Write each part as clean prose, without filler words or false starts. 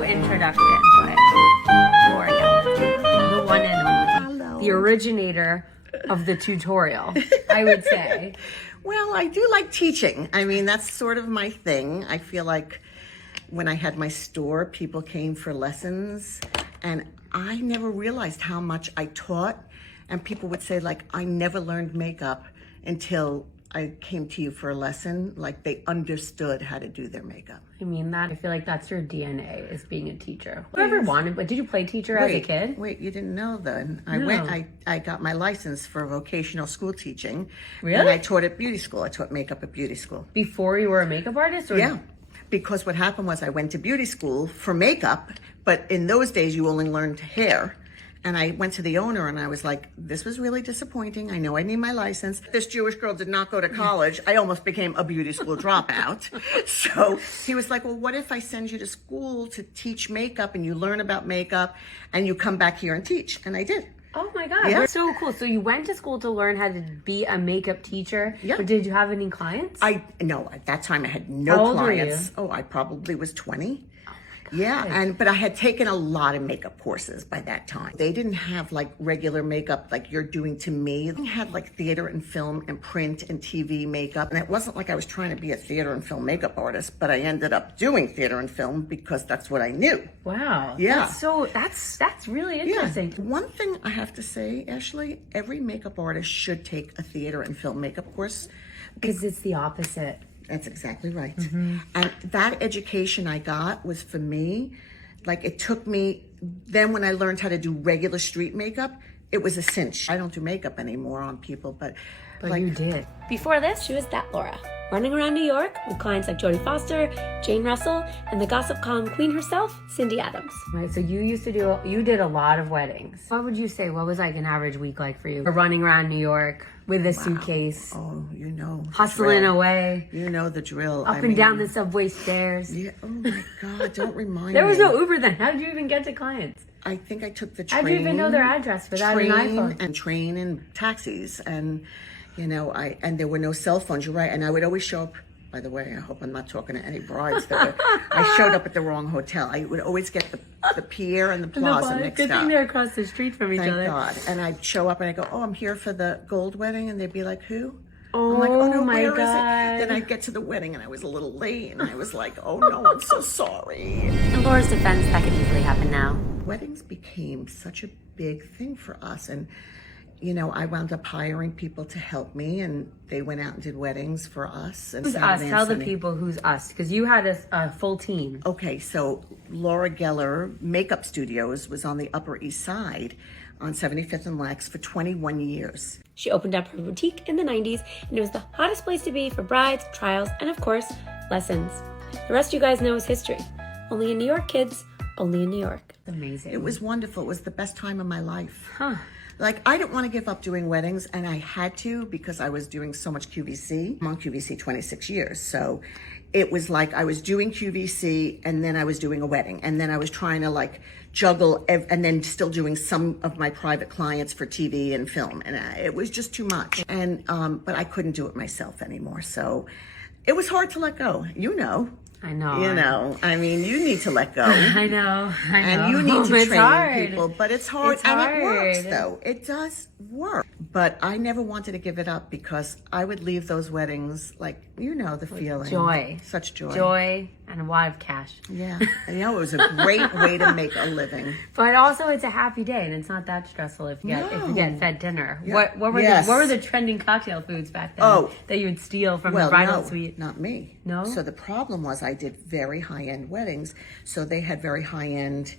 no introduction, but Laura Geller, the one and only, Hello. the originator of the tutorial, I would say. Well, I do like teaching. I mean, that's sort of my thing. I feel like when I had my store, people came for lessons, and I never realized how much I taught. And people would say, like, I never learned makeup until I came to you for a lesson. Like, they understood how to do their makeup. I mean, I feel like that's your DNA, is being a teacher. Whoever wanted, but did you play teacher as a kid? Wait, you didn't know then. No. I got my license for vocational school teaching. Really? And I taught at beauty school. I taught makeup at beauty school. Before you were a makeup artist? Or Yeah. Because what happened was I went to beauty school for makeup, but in those days you only learned hair. And I went to the owner and I was like, this was really disappointing. I know I need my license. This Jewish girl did not go to college. I almost became a beauty school dropout. So he was like, well, what if I send you to school to teach makeup and you learn about makeup and you come back here and teach? And I did. Oh my God, Yeah. that's so cool. So you went to school to learn how to be a makeup teacher? Yeah. But did you have any clients? No, at that time I had no How old were clients. you? Oh, I probably was 20. Yeah, but I had taken a lot of makeup courses by that time. They didn't have like regular makeup like you're doing to me. They had like theater and film and print and TV makeup. And it wasn't like I was trying to be a theater and film makeup artist, but I ended up doing theater and film because that's what I knew. Wow. Yeah. That's really interesting. Yeah. One thing I have to say, Ashley, every makeup artist should take a theater and film makeup course. Because it's the opposite. That's exactly right. Mm-hmm. And that education I got was for me, like it took me, then when I learned how to do regular street makeup, it was a cinch. I don't do makeup anymore on people, but like, you did. Before this, she was that Laura, running around New York with clients like Jodie Foster, Jane Russell, and the gossip column queen herself, Cindy Adams. Right, so you did a lot of weddings. What would you say, what was like an average week like for you? Running around New York with a suitcase, oh, you know. the hustling drill. away, You know the drill. up and down the subway stairs. Yeah, oh my God, don't remind me. There was no Uber then. How did you even get to clients? I think I took the train. How did you even know their address without an iPhone? Train and taxis. And, you know, and there were no cell phones, you're right. And I would always show up. By the way, I hope I'm not talking to any brides. I showed up at the wrong hotel. I would always get the Pier and the Plaza mixed Good up. thing they're across the street from each Thank other. God. And I'd show up and I'd go, oh, I'm here for the gold wedding. And they'd be like, who? Oh, I'm like, oh no, my where is God. it? Then I'd get to the wedding and I was a little late. And I was like, oh no, I'm so sorry. In Laura's defense, that could easily happen now. Weddings became such a big thing for us. And you know, I wound up hiring people to help me, and they went out and did weddings for us. And Who's us? Saturday and Tell the Sunday. people who's us, because you had a full team. Okay, so Laura Geller Makeup Studios was on the Upper East Side on 75th and Lex for 21 years. She opened up her boutique in the 90s, and it was the hottest place to be for brides, trials, and of course, lessons. The rest you guys know is history. Only in New York, kids. Only in New York. Amazing. It was wonderful. It was the best time of my life. Huh. Like, I didn't want to give up doing weddings, and I had to because I was doing so much QVC. I'm on QVC 26 years, so it was like I was doing QVC, and then I was doing a wedding, and then I was trying to like juggle, and then still doing some of my private clients for TV and film, and it was just too much. And but I couldn't do it myself anymore, so it was hard to let go. You know. I know. You know, I mean, you need to let go. I know. And you need to It's train hard. people, but it's hard. It's and it works, hard. though. It does work. But I never wanted to give it up because I would leave those weddings, like, you know, the feeling. joy. Such joy. Joy and a lot of cash. Yeah. And, you know, it was a great way to make a living. But also, it's a happy day, and it's not that stressful if you get fed dinner. Yeah. What were the trending cocktail foods back then that you would steal from the bridal no, suite? not me. No? So the problem was I did very high-end weddings, so they had very high-end.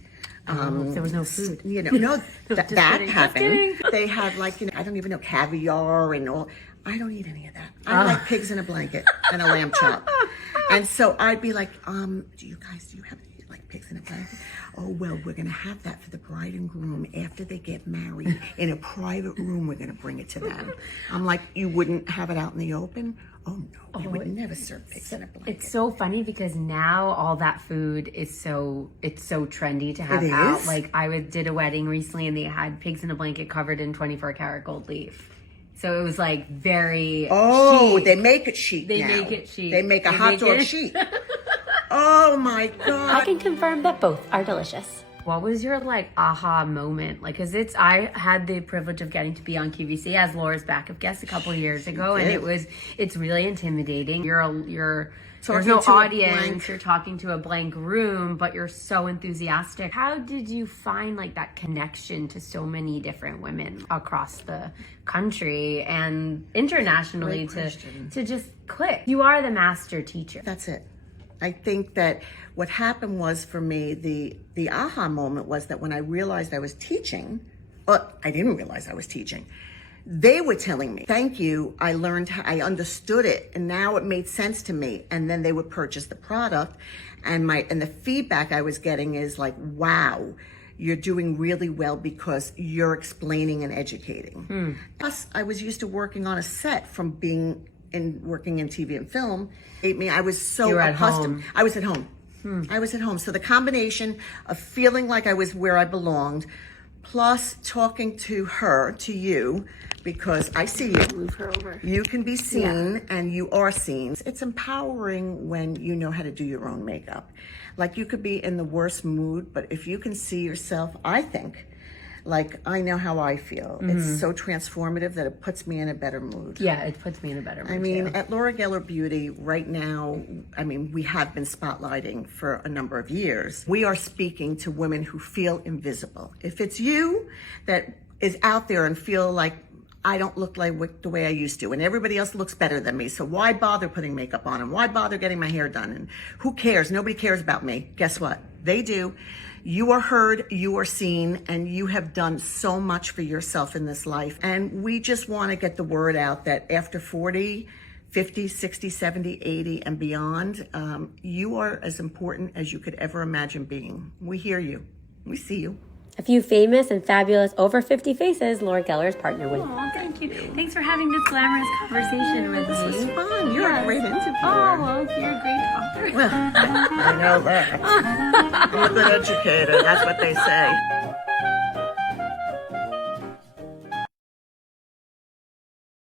There was no food. You know, no, that kidding, just happened. kidding. They had like, you know, I don't even know, caviar and all. I don't eat any of that. I like pigs in a blanket and a lamb chop. And so I'd be like, do you have like pigs in a blanket? Oh, well, we're going to have that for the bride and groom after they get married in a private room. We're going to bring it to them. I'm like, you wouldn't have it out in the open? Oh no, we would never serve pigs in a blanket. It's so funny because now all that food is so trendy to have It out. is? Like did a wedding recently and they had pigs in a blanket covered in 24 karat gold leaf. So it was like very Oh, chic. they make it chic They now. make it chic. They make a hot dog chic. Oh my I God. can confirm that both are delicious. What was your like aha moment? Like, cause I had the privilege of getting to be on QVC as Laura's backup guest a couple of years ago, and it's really intimidating. There's no Talking to a audience. blank- You're talking to a blank room, but you're so enthusiastic. How did you find like that connection to so many different women across the country and internationally to just click? You are the master teacher. That's it. I think that what happened was for me, the aha moment was that when I realized I was teaching, well, I didn't realize I was teaching. They were telling me, thank you, I learned, I understood it, and now it made sense to me. And then they would purchase the product, and the feedback I was getting is like, wow, you're doing really well because you're explaining and educating. Plus, I was used to working on a set from working in TV and film. I was so You were at accustomed. home. I was at home. I was at home. So the combination of feeling like I was where I belonged, plus talking to you, because I see you. Move her over. You can be seen and you are seen. It's empowering when you know how to do your own makeup. Like you could be in the worst mood, but if you can see yourself, I think, like I know how I feel. It's so transformative that it puts me in a better mood. Yeah, it puts me in a better mood. I mean, too. at Laura Geller Beauty right now, I mean, we have been spotlighting for a number of years. We are speaking to women who feel invisible. If it's you that is out there and feel like, I don't look like the way I used to, and everybody else looks better than me, so why bother putting makeup on, and why bother getting my hair done, and who cares? Nobody cares about me. Guess what? They do. You are heard, you are seen, and you have done so much for yourself in this life. And we just want to get the word out that after 40, 50, 60, 70, 80, and beyond, you are as important as you could ever imagine being. We hear you. We see you. A few famous and fabulous over 50 faces Laura Geller is partnered with. Oh, thank you. Thanks for having this glamorous conversation with me. This was fun. You're a great interviewer. Oh, well, you're a great author. Well, I know that. I'm a good educator. That's what they say.